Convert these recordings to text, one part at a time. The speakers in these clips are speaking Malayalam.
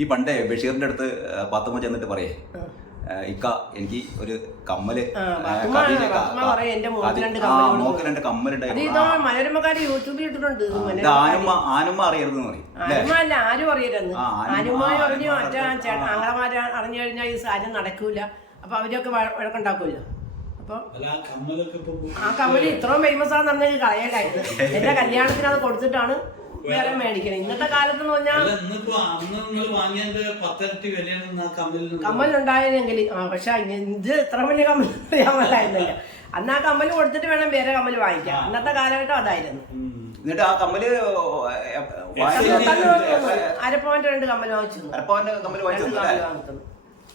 ഈ പണ്ടേ ബഷീറിന്റെ അടുത്ത് പാത്തുമ്മ ചെന്നിട്ട് പറയേ ഇക്ക എനിക്ക് ഒരു കമ്മല് മോക്ക് 2 കമ്മലുണ്ടായിരുന്നു. മനോരമക്കാര് യൂട്യൂബിൽ ഇട്ടിട്ടുണ്ട്. ആനുമ്മ അറിയരുതെന്ന് പറയും. ആനുമല്ല, ആരും അറിയരുതെന്ന്. ആനുമായി അറിഞ്ഞു മറ്റേ ആങ്ങളമാര് അറിഞ്ഞു കഴിഞ്ഞാൽ ഈ സാധനം നടക്കൂല. അപ്പൊ അവരൊക്കെ വഴക്കുണ്ടാക്കൂല്ലോ. അപ്പൊ ആ കമ്മല് ഇത്രയും ഫേമസ് ആണെന്ന് പറഞ്ഞാൽ കളയലായിരുന്നു. എന്റെ കല്യാണത്തിന് അത് കൊടുത്തിട്ടാണ് വേറെ മേടിക്കണം. ഇന്നത്തെ കാലത്ത് പറഞ്ഞാൽ കമ്മലുണ്ടായിരുന്നെങ്കിൽ പക്ഷെ ഇത് ഇത്ര വലിയ കമ്മൽ അറിയാമല്ലായിരുന്നില്ല. അന്ന് ആ കമ്മല് കൊടുത്തിട്ട് വേണം വേറെ കമ്മല് വാങ്ങിക്കാം. അന്നത്തെ കാലഘട്ടം അതായിരുന്നു. എന്നിട്ട് ആ കമ്മല് അരപ്പവന്റെ 2 കമ്മല് വാങ്ങിച്ചു.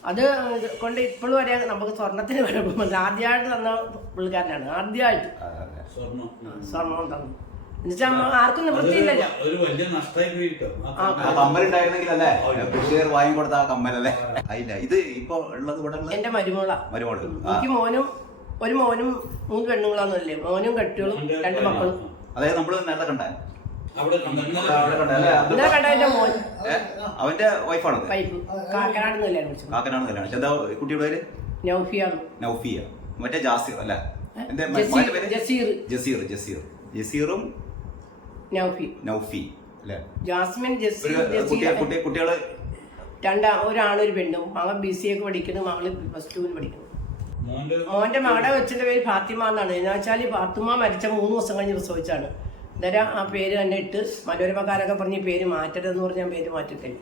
അത് കൊണ്ട് ഇപ്പോഴും വരെ നമുക്ക് സ്വർണത്തിന് കുഴപ്പമില്ല. ആദ്യമായിട്ട് തന്ന പുള്ളിക്കാരനാണ്. ആദ്യമായിട്ട് സ്വർണം തന്നു. എന്നുവെച്ചാൽ ആർക്കും നിവൃത്തിയില്ലല്ലോ. ഇത് ഇപ്പൊ ഉള്ളത് എന്റെ മരുമോളാ. എനിക്ക് ഒരു മോനും 3 പെണ്ണുങ്ങളാന്നല്ലേ. മോനും കെട്ടികളും 2 മക്കളും. അതായത് നമ്മള് നേരത്തെ കണ്ടേ മോൻ അവന്റെ വൈഫാണ്. കാക്കനാട് എന്താ കുട്ടിയുടെ പേര്? നൗഫിയ. മറ്റേ ജാസിർ അല്ല, ജസീറും നൗഫി അല്ലേ? ജാസ്മിൻ കുട്ടികള് 2, ഒരാണ് 1 പെണ്ണും. മകൻ BCA പഠിക്കുന്നു, മകള് +2 പഠിക്കുന്നു. മോന്റെ മകളുടെ കൊച്ചിന്റെ പേര് ഫാത്തിമ എന്നാണ്. എന്ന് വെച്ചാൽ ഫാത്തിമ മരിച്ച 3 ദിവസം കഴിഞ്ഞ് പ്രസവിച്ചാണ്. അന്നേരം ആ പേര് തന്നെ ഇട്ട് മനോരമക്കാരൊക്കെ പറഞ്ഞ് പേര് മാറ്റരുതെന്ന് പറഞ്ഞാൽ പേര് മാറ്റിട്ടില്ല.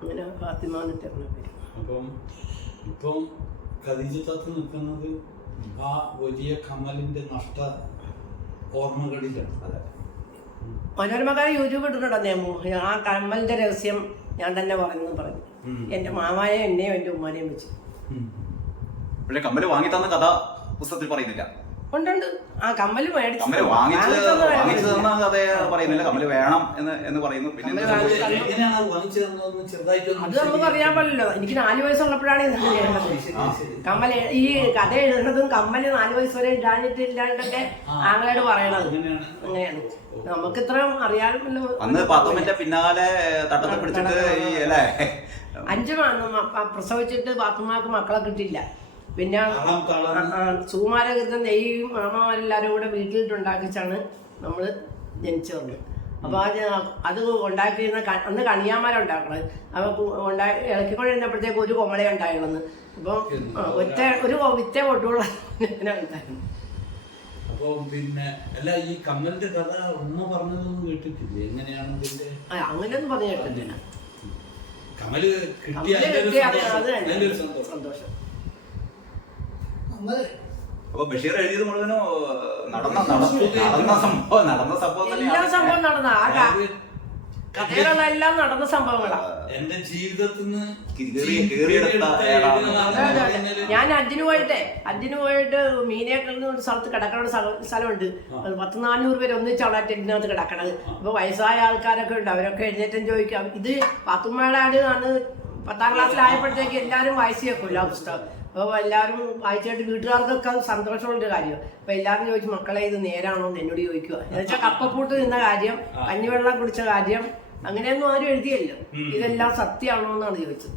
അങ്ങനെ ഫാത്തിമ എന്നിട്ടാണ് പേര്. അപ്പം ഇപ്പം ഖദീജത്ത് നിൽക്കുന്നത് ആ വലിയ കമലിന്റെ നഷ്ട ഓർമ്മകളിലാണ്. മനോരമക്കാരെ യൂട്യൂബ് ഇട്ടിട്ടുണ്ട് അദ്ദേഹം. ആ കമ്മലിന്റെ രഹസ്യം ഞാൻ തന്നെ പറഞ്ഞു എന്റെ മാമായ എന്നെയും എന്റെ ഉമ്മാനെയും വെച്ച്. പക്ഷെ കമ്മല് വാങ്ങി തന്ന കഥ പുസ്തകത്തിൽ പറയുന്നില്ല. ഉണ്ട്. ആ കമ്മല് വാങ്ങിച്ചു തന്ന കഥ പറയുന്നില്ല. കമ്മല് വേണം എന്ന് പറയുന്നു. പിന്നെ അത് നമുക്ക് അറിയാൻ പാടില്ലല്ലോ. എനിക്ക് 4 വയസ്സുള്ളപ്പോഴാണ് കമ്മല് ഈ കഥ എഴുതുന്നതും കമ്മല് 4 വയസ്സ് വരെ ഇല്ലാണ്ടൊക്കെ ആങ്ങളോട് പറയണത്. അങ്ങനെയാണ്. നമുക്ക് ഇത്രയും അറിയാമല്ലോ. അന്ന് പാത്തുമ്മന്റെ പിന്നാലെ തട്ടത്തെ പിടിച്ചിട്ട് 5 പ്രസവിച്ചിട്ട് പാത്തുമ്മക്ക് മക്കളെ കിട്ടിയില്ല. പിന്നെ സുകുമാരകൃതൻ നെയ്യും മാമാരെല്ലാരും കൂടെ വീട്ടിലിട്ടുണ്ടാക്കിച്ചാണ് നമ്മള് ജനിച്ചു വന്നത്. അപ്പൊ അത് ഉണ്ടാക്കിയിരുന്ന അന്ന് കണിയാന്മാരുണ്ടാക്കണത്. അപ്പൊ ഇളക്കിക്കൊണ്ടിരുന്നപ്പോഴത്തേക്ക് ഒരു കൊമള ഉണ്ടായിരുന്നു. അപ്പൊ ഒരു വിറ്റ പൊട്ടുള്ള ഉണ്ടായിരുന്നു. അപ്പൊ പിന്നെ അല്ല, ഈ കമ്മലിന്റെ കഥ ഉമ്മ പറഞ്ഞതൊന്നും കേട്ടിട്ടില്ലേ? എങ്ങനെയാണ് അങ്ങനെയൊന്നും പറഞ്ഞു കേട്ടില്ല. കമല് കിട്ടിയ സന്തോഷം. അപ്പൊ ബഷീർ എഴുതിയത് മുഴുവനോ നടന്ന സംഭവം എല്ലാ സംഭവം നടന്ന കഥകളെല്ലാം നടന്ന സംഭവങ്ങളാണ്. എന്റെ ജീവിതത്തിൽ ഞാൻ ഹജ്ജിന് പോയിട്ട് മീനേക്കൽ ഒരു സ്ഥലത്ത് കിടക്കണ സ്ഥലമുണ്ട്. 100-400 പേര് ഒന്നിച്ച് അവിടെ ടെന്റിനകത്ത് കിടക്കണത്. അപ്പൊ വയസ്സായ ആൾക്കാരൊക്കെ ഉണ്ട്. അവരൊക്കെ എഴുന്നേറ്റം ചോദിക്കാം. ഇത് പാത്തുമ്മയുടെ ആണ് 10ാം ക്ലാസ്സിലായപ്പോഴത്തേക്ക് എല്ലാവരും വായിച്ചു വെക്കില്ല ആ പുസ്തകം. അപ്പോൾ എല്ലാവരും വായിച്ചായിട്ട് വീട്ടുകാർക്കൊക്കെ അത് സന്തോഷമുള്ളൊരു കാര്യം. അപ്പൊ എല്ലാവരും ചോദിച്ചു, മക്കളെ ഇത് നേരാണോ എന്ന് എന്നോട് ചോദിക്കുക. എന്നുവെച്ചാൽ കപ്പപ്പൂട്ട് നിന്ന കാര്യം, കഞ്ഞിവെള്ളം കുടിച്ച കാര്യം, അങ്ങനെയൊന്നും ആരും എഴുതിയല്ലോ. ഇതെല്ലാം സത്യമാണോ എന്നാണ് ചോദിച്ചത്.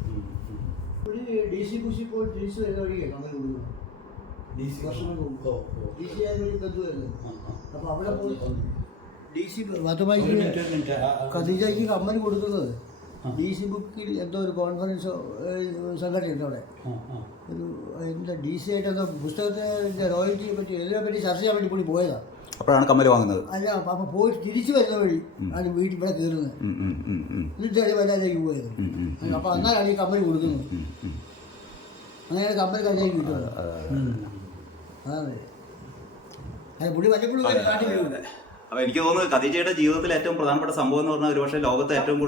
ഖദീജയ്ക്ക് കമ്മൽ കൊടുക്കുന്നത് DC ബുക്കിൽ എന്തോ ഒരു കോൺഫറൻസോ സംഘടനയുണ്ട് അവിടെ. ഒരു എന്താ DC ആയിട്ട് എന്തോ പുസ്തകത്തിന്റെ റോയൽറ്റിയെ പറ്റി ഇതിനെപ്പറ്റി ചർച്ച ചെയ്യാൻ വേണ്ടി കൂടി പോയതാണ്. അപ്പോഴാണ് കമ്മല് വാങ്ങുന്നത്. അല്ല, അപ്പൊ പോയി തിരിച്ചു വരുന്ന വഴി ആണ് വീട്ടിൽ ഇവിടെ കയറുന്നത്. എന്നിട്ടാണ് വല്ലാതേക്ക് പോയത്. അപ്പൊ അന്നാലാണ് ഈ കമ്മൽ കൊടുക്കുന്നത്. അങ്ങനെയാണ് കമ്മൽ കഥയ്ക്ക് കിട്ടുന്നത്. അതാണ് അത് പുള്ളി വല്ലപ്പോഴും നാട്ടിൽ വരുന്നത്. അപ്പൊ എനിക്ക് തോന്നുന്നു ഖദീജയുടെ ജീവിതത്തിൽ ഏറ്റവും പ്രധാനപ്പെട്ട സംഭവം എന്ന് പറഞ്ഞാൽ ഒരുപക്ഷെ ലോകത്തെ ഏറ്റവും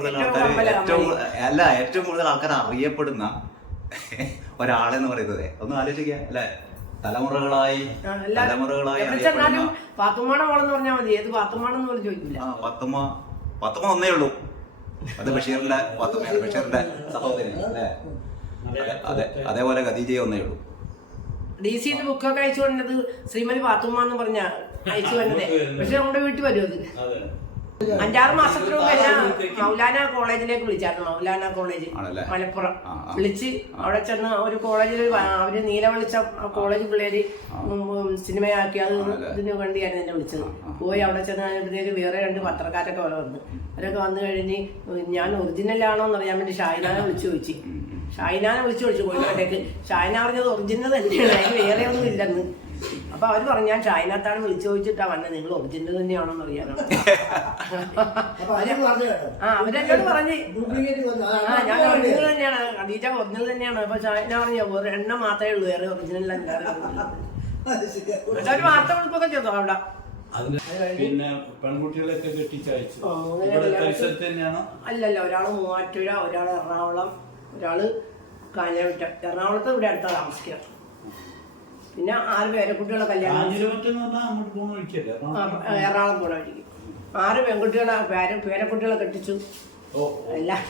കൂടുതൽ ആൾക്കാർ അറിയപ്പെടുന്ന ഒരാളെന്ന് പറയുന്നത് ഒന്ന് ആലോചിക്കുക അല്ലെ. തലമുറകളായി പാത്തുമ്മയുടെ മോളെന്ന് പറഞ്ഞാൽ മതി. ഏത് പാത്തുമ്മാണെന്ന് പോലും ചോദിക്കില്ല. പാത്തുമ്മ ഒന്നേ ഉള്ളൂ. അത് ബഷീറിന്റെ പാത്തുമ്മയാണ്, ബഷീറിന്റെ സഹോദരി അല്ലേ. അതേപോലെ ഖദീജയെ ഒന്നേ ഉള്ളൂ. DC ബുക്കൊക്കെ അയച്ചു കൊണ്ടത് ശ്രീമതി പാത്തുമ്മ എന്ന് പറഞ്ഞ അയച്ചു വന്നത്. പക്ഷെ നമ്മുടെ വീട്ടിൽ വരും അത്. 5-6 മാസത്തിന് മുമ്പ് എന്നെ മൗലാന കോളേജിലേക്ക് വിളിച്ചായിരുന്നു. മൗലാന കോളേജ് ആണല്ലേ? മലപ്പുറം ആ, ആ. വിളിച്ച് അവിടെ ചെന്ന് ഒരു കോളേജിൽ അവര് നീല വെളിച്ചം കോളേജ് പിള്ളേര് സിനിമയാക്കി അത് ഇതിന് വേണ്ടിയായിരുന്നു എന്നെ വിളിച്ചത്. പോയി അവിടെ ചെന്ന് കഴിഞ്ഞപ്പോഴത്തേക്ക് വേറെ 2 പത്രക്കാരൊക്കെ അവിടെ വന്നു. അവരൊക്കെ വന്നു കഴിഞ്ഞ് ഞാൻ ഒറിജിനലാണോ എന്ന് അറിയാൻ വേണ്ടി ഷാഹിനാനെ വിളിച്ചു ചോദിച്ചു. ഷാഹിനാനെ വിളിച്ചു കോഴിക്കോട്ടേക്ക്. ഷാഹിന പറഞ്ഞത് ഒറിജിനൽ തന്നെയാണ്, അതിന് വേറെ ഒന്നും ഇല്ലെന്ന്. അപ്പൊ അവര് പറഞ്ഞു ഞാൻ ഷാഹിനത്താണ് വിളിച്ചു ചോദിച്ചിട്ടാ വന്നത്, നിങ്ങൾ ഒറിജിനൽ തന്നെയാണോന്ന് അറിയാനാണ്. അവരെന്നോട് പറഞ്ഞു ഞാൻ ഒറിജിനൽ തന്നെയാണ്, ഖദീജ ഒറിജിനൽ തന്നെയാണ്. അപ്പൊ ഷാഹിന പറഞ്ഞു ഒരെണ്ണം മാത്രമേ ഉള്ളൂ, വേറെ ഒറിജിനൽ അല്ല. ഒരു വാർത്ത കൊടുക്കൊക്കെ ചെയ്തോ അവിടെ. പിന്നെ പെൺകുട്ടികളൊക്കെ കെട്ടിച്ചയച്ചു പരിസരത്ത് തന്നെയാണോ? അല്ലല്ല, ഒരാള് മൂവാറ്റുപുഴ, ഒരാള് എറണാകുളം, ഒരാള് കാഞ്ഞിരമറ്റ. എറണാകുളത്ത് ഇവിടെ അടുത്താ താമസിക്കുക. പിന്നെ 6 പേരക്കുട്ടികളെ കല്യാണം, എറണാകുളം പോണ വഴിക്ക് 6 പെൺകുട്ടികളെ പേരക്കുട്ടികളെ കെട്ടിച്ചു. എല്ലാം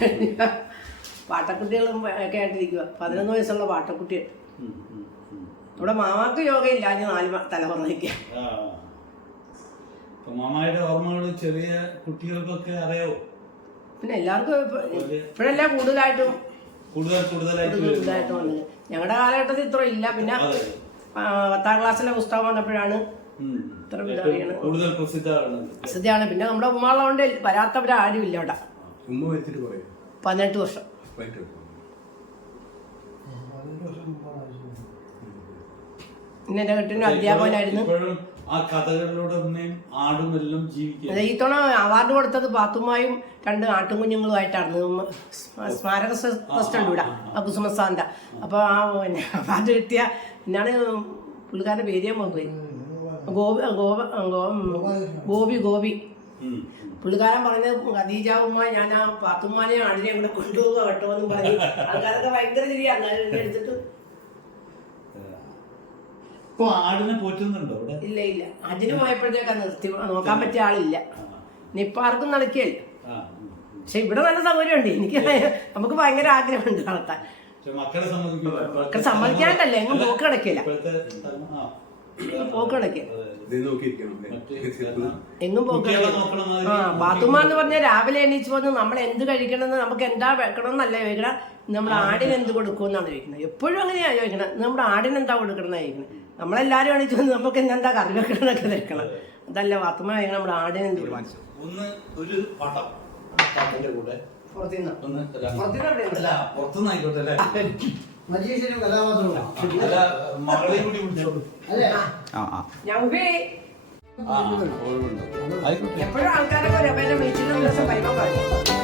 പാട്ടക്കുട്ടികളും ഒക്കെ ആയിട്ടിരിക്കുക. 11 വയസ്സുള്ള പാട്ടക്കുട്ടികൾ. ഇവിടെ മാമാക്ക് യോഗയില്ല, 4 തലമുറയ്ക്ക്. മാമായുടെ ഓർമ്മകൾ ചെറിയ കുട്ടികൾക്കൊക്കെ അറിയാവോ? പിന്നെ എല്ലാവർക്കും ഇപ്പോഴെല്ലാം കൂടുതലായിട്ടും കൂടുതലായിട്ട് വന്നത്. ഞങ്ങളുടെ കാലഘട്ടത്തിൽ ഇത്ര ഇല്ല. പിന്നെ 10ാം ക്ലാസ്സിലെ പുസ്തകം വന്നപ്പോഴാണ് ഇത്ര കൂടുതൽ പ്രസിദ്ധിയാണ്. പിന്നെ നമ്മുടെ ഉമ്മകളുണ്ട് വരാത്തവരാരും ഇല്ല അവിടെ. 18 വർഷം. പിന്നെ എന്റെ കെട്ടിന് അധ്യാപകനായിരുന്നു. ഇത്തവണ അവാർഡ് കൊടുത്തത് പാത്തുമായും 2 ആട്ടുംകുഞ്ഞുങ്ങളുമായിട്ടായിരുന്നു. സ്മാരക ട്രസ്റ്റ് ഉണ്ട് ഇവിടെ, കുസുമസാന്റെ. അപ്പൊ പിന്നെ അവാർഡ് കിട്ടിയ എന്നാണ് പുള്ളിക്കാരന്റെ പേര് ഞാൻ പോയി, ഗോപി. പുള്ളിക്കാരൻ പറഞ്ഞത് ഖദീജ ഉമ്മ ഞാൻ ആ പാത്തുമ്മാനെ ആടിനെ കൂടെ കൊണ്ടുപോകുക കേട്ടോ എന്ന് പറഞ്ഞു. ആൾക്കാരൊക്കെ ഭയങ്കര ശരിയാണ് എടുത്തിട്ട്. ആടിനെ പോറ്റുന്നുണ്ടോ? ഇല്ല, അതിന് പോയപ്പോഴത്തേക്കാ നിർത്തി, നോക്കാൻ പറ്റിയ ആളില്ല. ഇപ്പൊ ആർക്കും നടക്കുകയല്ല. പക്ഷെ ഇവിടെ നല്ല സൗകര്യമുണ്ട്. എനിക്ക് നമുക്ക് ഭയങ്കര ആഗ്രഹമുണ്ട് നടത്താൻ. മക്കളെ സമ്മതിക്കാണ്ടല്ലേ, എങ്ങും പോക്ക് കിടക്കില്ല. പോക്ക് കിടക്കില്ല, എങ്ങും പോക്ക്. പാത്തുമ്മ എന്ന് പറഞ്ഞാൽ രാവിലെ എണീച്ച് വന്ന് നമ്മൾ എന്ത് കഴിക്കണമെന്ന്, നമുക്ക് എന്താ വെക്കണം എന്നല്ല ചോദിക്കണം, നമ്മുടെ ആടിന് എന്ത് കൊടുക്കുമെന്നാണ് ചോദിക്കുന്നത്. എപ്പോഴും അങ്ങനെയാണ് ചോദിക്കണം, നമ്മുടെ ആടിന് എന്താ കൊടുക്കണം എന്നാണ് ചോദിക്കുന്നത്. നമ്മളെല്ലാവരും എണീച്ച് വന്ന് നമുക്ക് എന്താ കറി വെക്കണം എന്നൊക്കെ വെക്കണം. അതല്ല പാത്തുമ്മ കഴിക്കണം, നമ്മുടെ ആടിന് എന്ത് തീരുമാനിച്ചു. ഒരു പടം കൂടെ പുറത്തുനിന്നായിക്കോട്ടെ എപ്പോഴും ആൾക്കാരൊക്കെ വിളിച്ചിരുന്ന ദിവസം പരിപാടി